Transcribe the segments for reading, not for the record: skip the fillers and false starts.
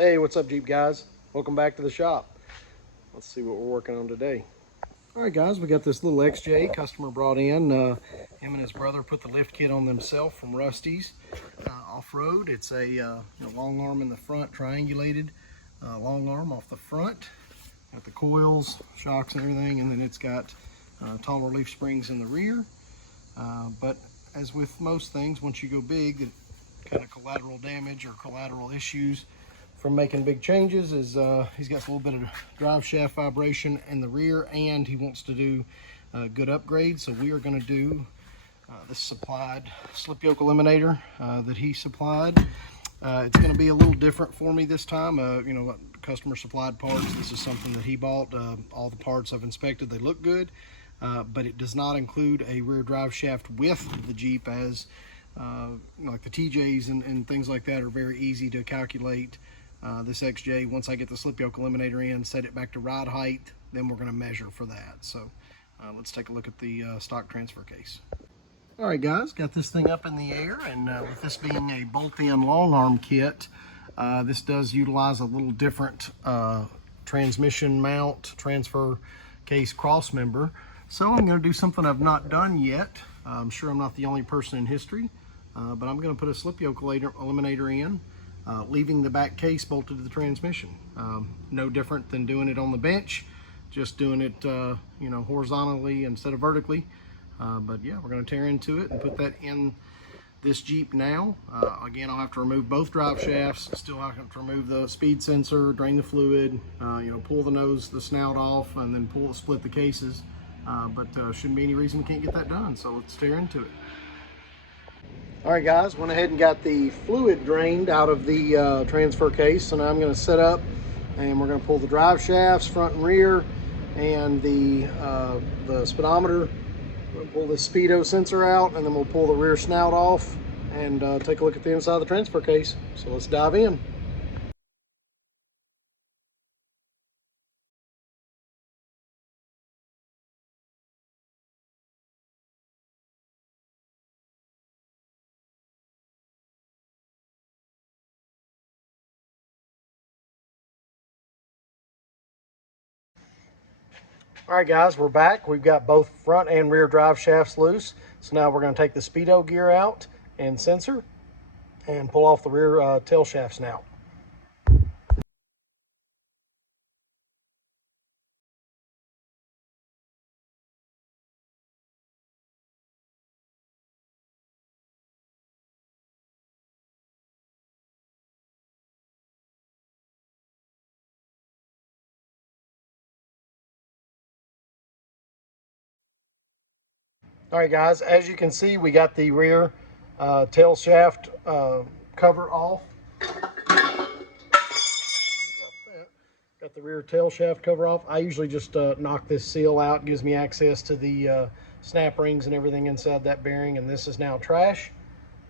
Hey, what's up, Jeep guys? Welcome back to the shop. Let's see what we're working on today. All right, guys, we got this little XJ customer brought in. Him and his brother put the lift kit on themselves from Rusty's off-road. It's a long arm in the front, triangulated long arm off the front. Got the coils, shocks, and everything, and then it's got taller leaf springs in the rear. But as with most things, once you go big, the kind of collateral damage or collateral issues from making big changes is he's got a little bit of drive shaft vibration in the rear, and he wants to do good upgrades. So we are going to do this supplied slip yoke eliminator that he supplied. It's going to be a little different for me this time. Customer supplied parts. This is something that he bought. All the parts I've inspected, they look good, but it does not include a rear drive shaft with the Jeep, as like the TJs and things like that are very easy to calculate. This XJ, once I get the slip yoke eliminator in, set it back to ride height, then we're going to measure for that. So let's take a look at the stock transfer case. All right, guys, got this thing up in the air, and with this being a bolt-in long arm kit, this does utilize a little different transmission mount transfer case cross member. So I'm going to do something I've not done yet. I'm sure I'm not the only person in history, but I'm going to put a slip yoke eliminator in, leaving the back case bolted to the transmission. No different than doing it on the bench, just doing it horizontally instead of vertically. But yeah, we're going to tear into it and put that in this Jeep now. Again, I'll have to remove both drive shafts, still have to remove the speed sensor, drain the fluid, pull the snout off, and then split the cases. But shouldn't be any reason we can't get that done, so let's tear into it. All right, guys, went ahead and got the fluid drained out of the transfer case. So now I'm going to set up, and we're going to pull the drive shafts front and rear, and the speedometer. We'll pull the speedo sensor out, and then we'll pull the rear snout off and take a look at the inside of the transfer case. So let's dive in. All right, guys, we're back. We've got both front and rear drive shafts loose. So now we're going to take the speedo gear out and sensor and pull off the rear tail shaft snout. All right, guys, as you can see, we got the rear tail shaft cover off. Got the rear tail shaft cover off. I usually just knock this seal out. It gives me access to the snap rings and everything inside that bearing, and this is now trash.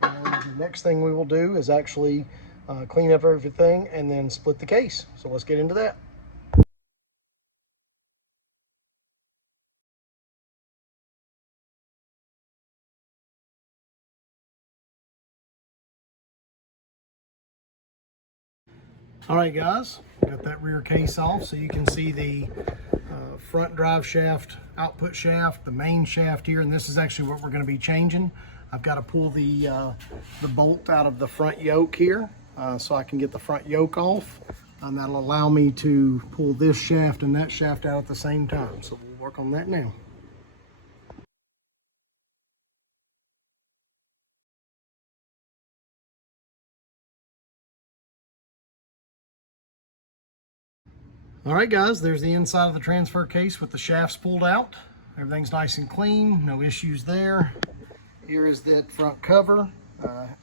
And the next thing we will do is actually clean up everything and then split the case. So let's get into that. All right, guys, got that rear case off, so you can see the front drive shaft, output shaft, the main shaft here, and this is actually what we're going to be changing. I've got to pull the bolt out of the front yoke here so I can get the front yoke off, and that'll allow me to pull this shaft and that shaft out at the same time. So we'll work on that now. All right, guys, there's the inside of the transfer case with the shafts pulled out. Everything's nice and clean, no issues there. Here is that front cover.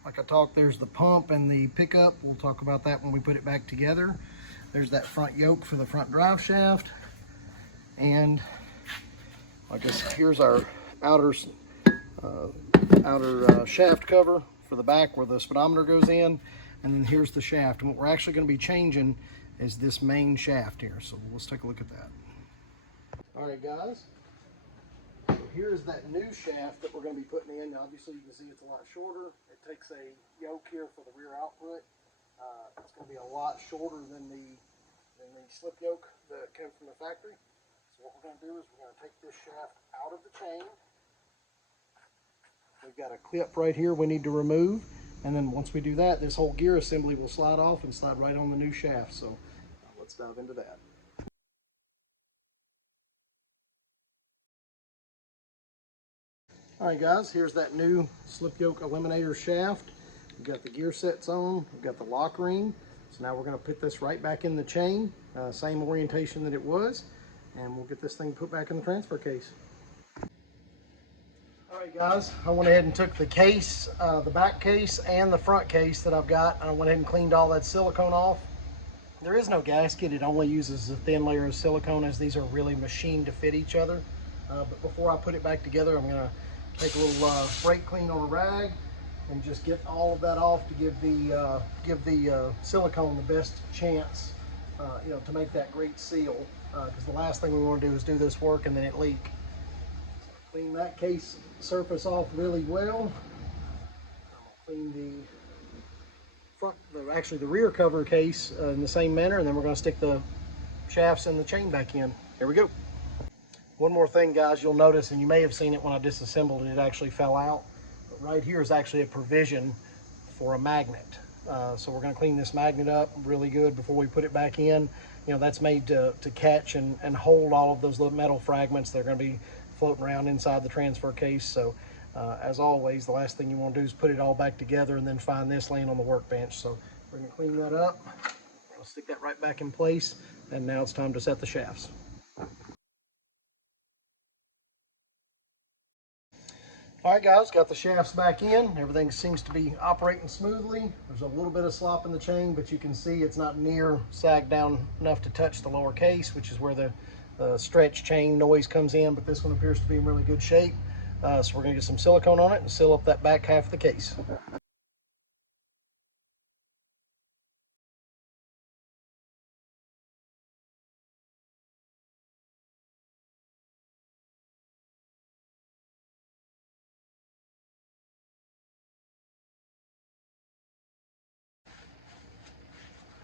Like I talked, there's the pump and the pickup. We'll talk about that when we put it back together. There's that front yoke for the front drive shaft. And I guess here's our outer shaft cover for the back where the speedometer goes in. And then here's the shaft. And what we're actually going to be changing is this main shaft here. So let's take a look at that. All right, guys. So here's that new shaft that we're going to be putting in. Obviously, you can see it's a lot shorter. It takes a yoke here for the rear output. It's going to be a lot shorter than the slip yoke that came from the factory. So what we're going to do is we're going to take this shaft out of the chain. We've got a clip right here we need to remove, and then once we do that, this whole gear assembly will slide off and slide right on the new shaft. So let's dive into that. All right, guys, here's that new slip yoke eliminator shaft. We've got the gear sets on, we've got the lock ring. So now we're going to put this right back in the chain, same orientation that it was, and we'll get this thing put back in the transfer case. All right, guys, I went ahead and took the case, the back case and the front case that I've got, and I went ahead and cleaned all that silicone off. There is no gasket. It only uses a thin layer of silicone, as these are really machined to fit each other. But before I put it back together, I'm going to take a little brake clean on a rag and just get all of that off to give the silicone the best chance, to make that great seal. Because the last thing we want to do is do this work and then it leak. So clean that case surface off really well. I'm going to clean the rear cover case in the same manner, and then we're going to stick the shafts and the chain back in. Here we go. One more thing, guys, you'll notice, and you may have seen it when I disassembled it, it actually fell out. But right here is actually a provision for a magnet. So we're going to clean this magnet up really good before we put it back in. That's made to catch and hold all of those little metal fragments that are going to be floating around inside the transfer case. So as always, the last thing you want to do is put it all back together and then find this laying on the workbench. So we're going to clean that up. I'll stick that right back in place, and now it's time to set the shafts. All right, guys, got the shafts back in. Everything seems to be operating smoothly. There's a little bit of slop in the chain, but you can see it's not near sagged down enough to touch the lower case, which is where the stretch chain noise comes in, but this one appears to be in really good shape. So we're gonna get some silicone on it and seal up that back half of the case.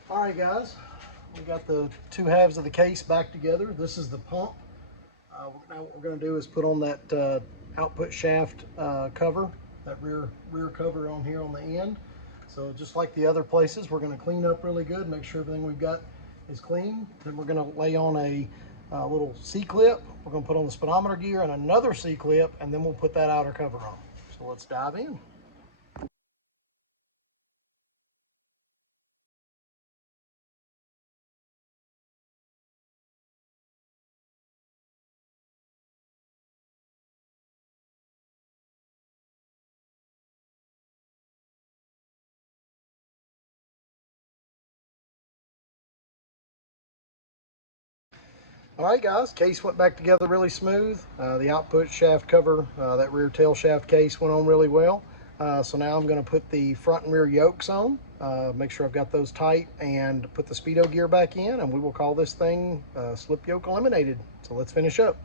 All right, guys, we got the two halves of the case back together. This is the pump. Now what we're going to do is put on that output shaft cover, that rear cover on here on the end. So just like the other places, we're going to clean up really good, make sure everything we've got is clean. Then we're going to lay on a little C-clip. We're going to put on the speedometer gear and another C-clip, and then we'll put that outer cover on. So let's dive in. All right, guys, case went back together really smooth. The output shaft cover, that rear tail shaft case went on really well. So now I'm going to put the front and rear yokes on, make sure I've got those tight, and put the speedo gear back in, and we will call this thing slip yoke eliminated. So let's finish up.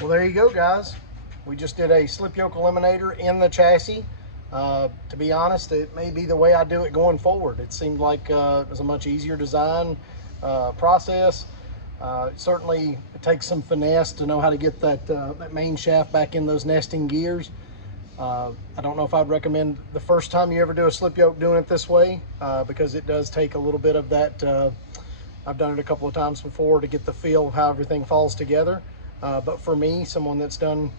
Well, there you go, guys. We just did a slip yoke eliminator in the chassis. To be honest, it may be the way I do it going forward. It seemed like it was a much easier design process. Certainly, it takes some finesse to know how to get that main shaft back in those nesting gears. I don't know if I'd recommend the first time you ever do a slip yoke doing it this way, because it does take a little bit of that. I've done it a couple of times before to get the feel of how everything falls together. But for me, someone that's done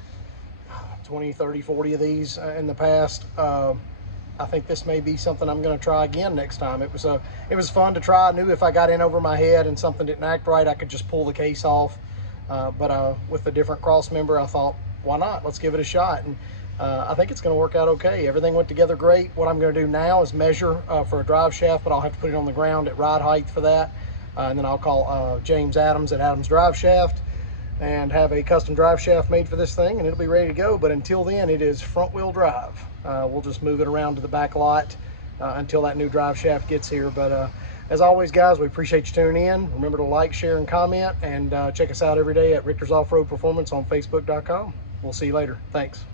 20, 30, 40 of these in the past, I think this may be something I'm going to try again next time. It was fun to try. I knew if I got in over my head and something didn't act right, I could just pull the case off. But with a different cross member, I thought, why not? Let's give it a shot. And I think it's going to work out okay. Everything went together great. What I'm going to do now is measure for a drive shaft, but I'll have to put it on the ground at ride height for that. And then I'll call James Adams at Adams Drive Shaft and have a custom drive shaft made for this thing, and it'll be ready to go. But until then, it is front wheel drive. We'll just move it around to the back lot until that new drive shaft gets here. But as always, guys, we appreciate you tuning in. Remember to like, share, and comment, and check us out every day at Richter's Off-Road Performance on Facebook.com. We'll see you later. Thanks.